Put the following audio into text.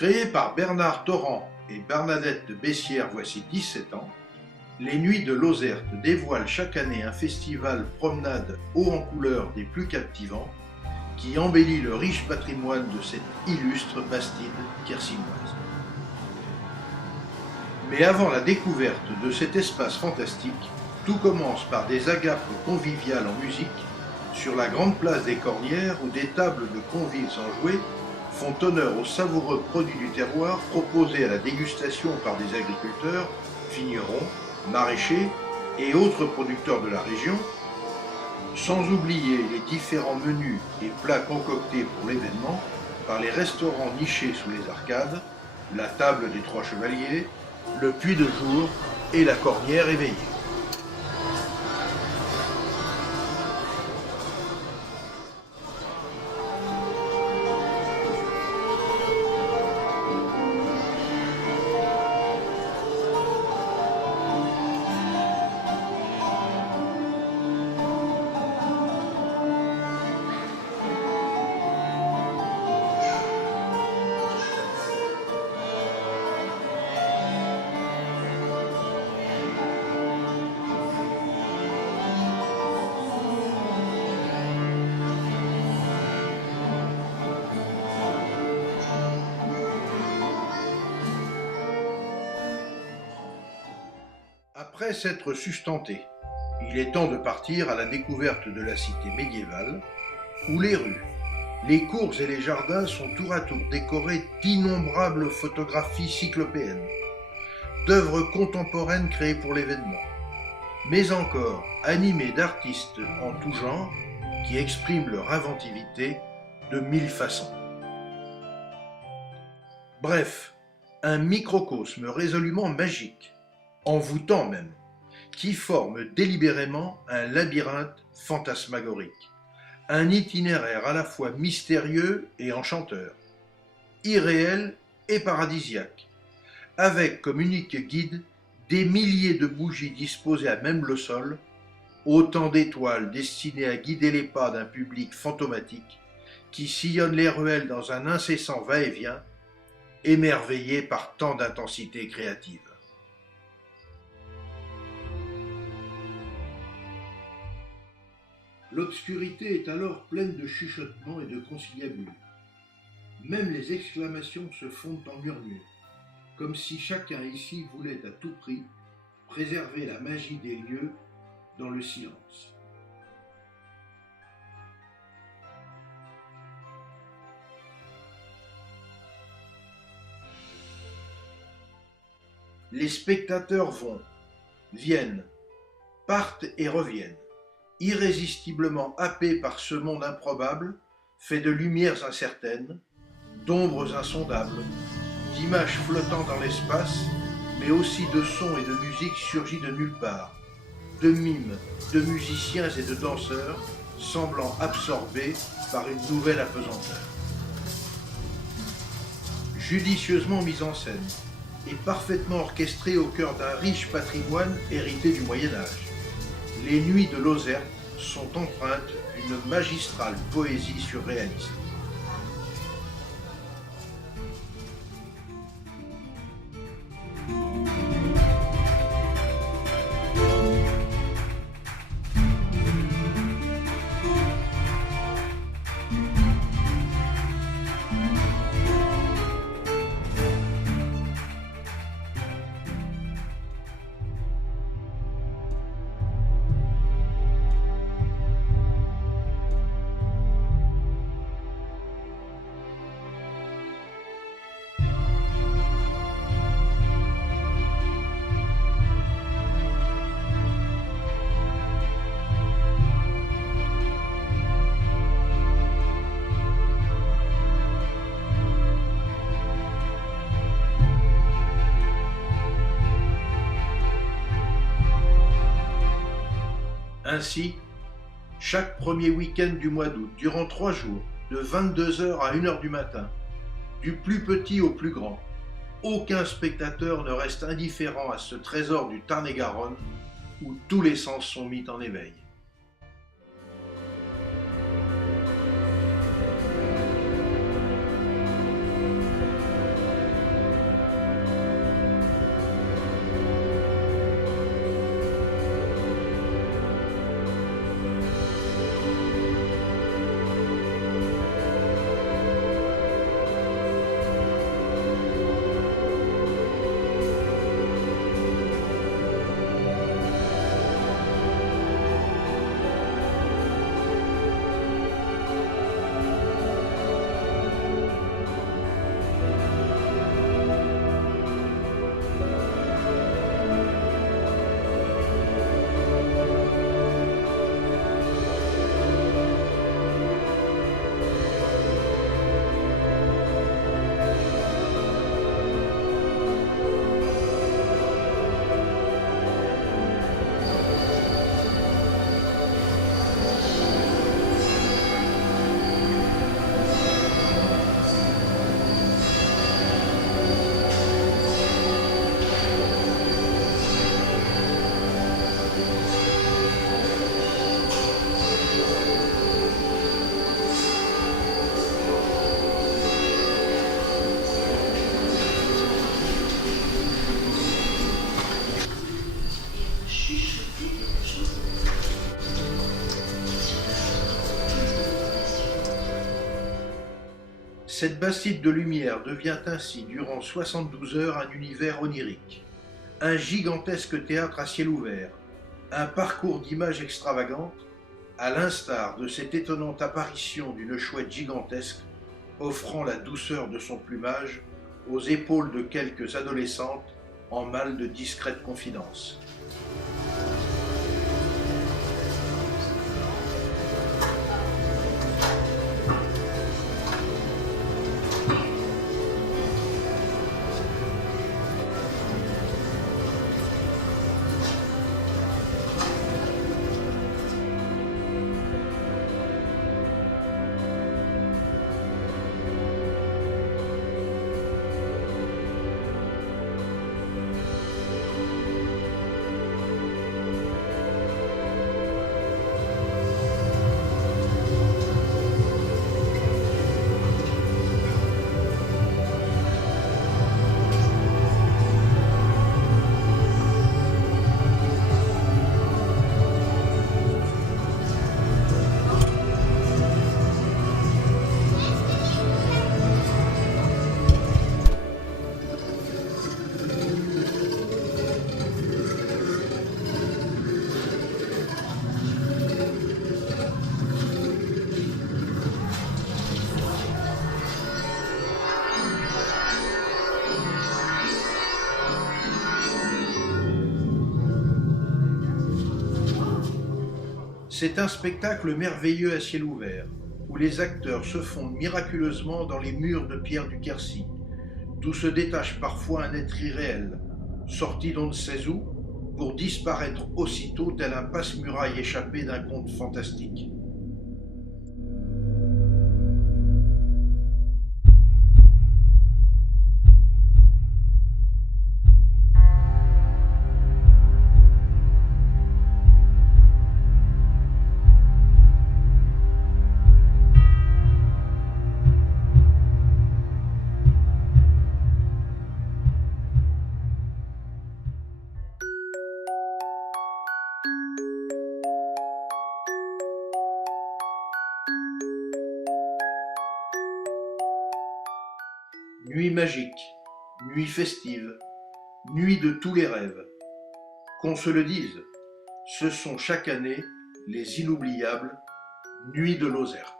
Créé par Bernard Torrent et Bernadette de Bessières voici 17 ans, les Nuits de Lozerte dévoilent chaque année un festival promenade haut en couleurs des plus captivants qui embellit le riche patrimoine de cette illustre bastide quercinoise. Mais avant la découverte de cet espace fantastique, tout commence par des agapes conviviales en musique sur la grande place des Cornières où des tables de convives enjoués font honneur aux savoureux produits du terroir proposés à la dégustation par des agriculteurs, vignerons, maraîchers et autres producteurs de la région, sans oublier les différents menus et plats concoctés pour l'événement par les restaurants nichés sous les arcades, la table des Trois Chevaliers, le Puy de Jour et la Cornière éveillée. Après s'être sustenté, il est temps de partir à la découverte de la cité médiévale, où les rues, les cours et les jardins sont tour à tour décorés d'innombrables photographies cyclopéennes, d'œuvres contemporaines créées pour l'événement, mais encore animées d'artistes en tout genre qui expriment leur inventivité de mille façons. Bref, un microcosme résolument magique, envoûtant même, qui forme délibérément un labyrinthe fantasmagorique, un itinéraire à la fois mystérieux et enchanteur, irréel et paradisiaque, avec comme unique guide des milliers de bougies disposées à même le sol, autant d'étoiles destinées à guider les pas d'un public fantomatique qui sillonne les ruelles dans un incessant va-et-vient, émerveillé par tant d'intensité créative. L'obscurité est alors pleine de chuchotements et de conciliabules. Même les exclamations se fondent en murmures, comme si chacun ici voulait à tout prix préserver la magie des lieux dans le silence. Les spectateurs vont, viennent, partent et reviennent, irrésistiblement happés par ce monde improbable, fait de lumières incertaines, d'ombres insondables, d'images flottant dans l'espace, mais aussi de sons et de musique surgis de nulle part, de mimes, de musiciens et de danseurs, semblant absorbés par une nouvelle apesanteur. Judicieusement mise en scène et parfaitement orchestrée au cœur d'un riche patrimoine hérité du Moyen-Âge, les Nuits de Lozerte sont empreintes d'une magistrale poésie surréaliste. Ainsi, chaque premier week-end du mois d'août, durant 3 jours, de 22h à 1h du matin, du plus petit au plus grand, aucun spectateur ne reste indifférent à ce trésor du Tarn-et-Garonne où tous les sens sont mis en éveil. Cette bastide de lumière devient ainsi durant 72 heures un univers onirique, un gigantesque théâtre à ciel ouvert, un parcours d'images extravagantes, à l'instar de cette étonnante apparition d'une chouette gigantesque offrant la douceur de son plumage aux épaules de quelques adolescentes en mal de discrète confidence. C'est un spectacle merveilleux à ciel ouvert, où les acteurs se fondent miraculeusement dans les murs de pierre du Quercy, d'où se détache parfois un être irréel, sorti d'on ne sait où, pour disparaître aussitôt tel un passe-muraille échappé d'un conte fantastique. Nuit magique, nuit festive, nuit de tous les rêves. Qu'on se le dise, ce sont chaque année les inoubliables Nuits de Lozère.